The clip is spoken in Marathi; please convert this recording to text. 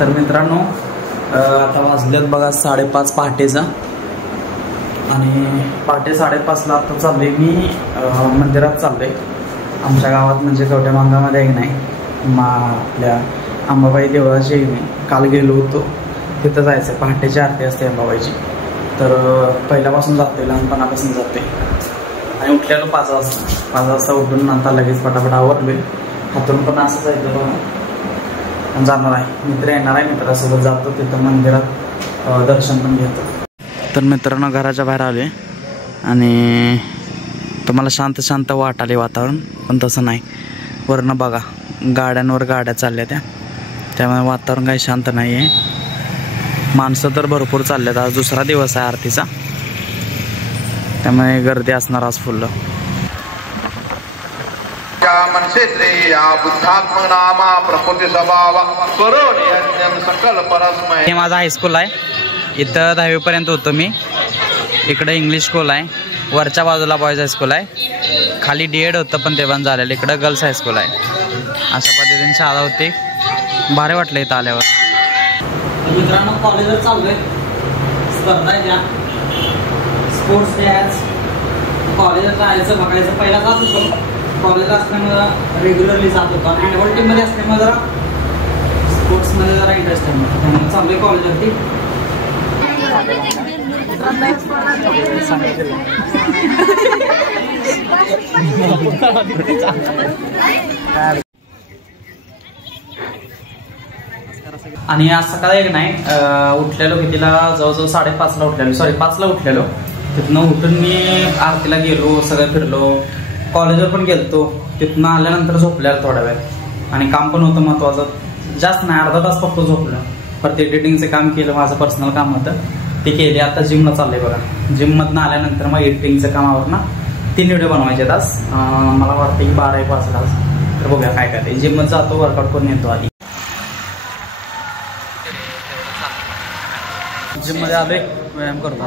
तर मित्रांनो आता वाजलेत बघा 5:30 पहाटेचा आणि पहाटे 5:30ला आता चाललोय मी मंदिरात चाललोय आमच्या गावात म्हणजे कवठ्या मांगामध्ये एक नाही आपल्या अंबाबाई देवळाची एक नाही. काल गेलो होतो तिथं जायचं आहे. पहाटेची आरती असते अंबाबाईची. तर पहिल्यापासून जाते लहानपणापासून जाते आणि उठलेलो 5 वाजता उठून नंतर लगेच पटापट आवरले. हातून पण असं जायचं बघा जाणार आहे. मित्र येणार आहे मित्रासोबत जातो तिथं मंदिरात दर्शन पण घेतो. तर मित्रांनो घराच्या बाहेर आले आणि तुम्हाला शांत शांत वाटाले वातावरण पण तसं नाही. वरनं बघा गाड्यांवर गाड्या चालल्या त्यामुळे वातावरण काही शांत नाही आहे. माणसं तर भरपूर चालल्यात. आज दुसरा दिवस आहे आरतीचा त्यामुळे गर्दी असणार आज फुल. हे माझं हायस्कूल आहे. इथं 10वी पर्यंत होतो मी. इकडे इंग्लिश स्कूल आहे. वरच्या बाजूला बॉयज हायस्कूल आहे. खाली D.Ed होतं पण ते बंद झालेलं. इकडं गर्ल्स हायस्कूल आहे. अशा पद्धतीने शाळा होती. भारी वाटलं इथं आल्यावर. मित्रांनो कॉलेजला चाललोय. स्पर्धा आहे त्या स्पोर्ट्स डे आज. कॉलेजला जायचं बघायचं. पहिला जात होतो कॉलेजला असल्यामुळं रेग्युलरली जात होतो आणि ॲन्युअल टीममध्ये असल्यामुळे जरा स्पोर्ट्समध्ये जरा इंटरेस्ट आहे मला. त्यामुळे चाललोय कॉलेजवरती. आणि आज सकाळी एक नाही उठलेलो कितीला जवळजवळ 5:30ला उठलेलो. सॉरी 5ला उठलेलो. तिथनं उठून मी आरतीला गेलो. सगळं फिरलो. कॉलेजवर पण गेलतो. तिथनं आल्यानंतर झोपल्याला थोड्या वेळ आणि काम पण होतं महत्वाचं. जास्त नाही अर्धा तास फक्त झोपलं. परत एडिटिंगचं काम केलं. माझं पर्सनल काम होतं ते केले. आता जिमला चाललंय बघा. जिममधनं आल्यानंतर मग एडिटिंगचं कामावर ना 3 व्हिडिओ बनवायचे तास. मला वाटतं की 12-1 वाजता. तर बघूया काय काय. जिममध्ये जातो वर्कआउट करून येतो. आधी जिममध्ये आलोय व्यायाम करतो.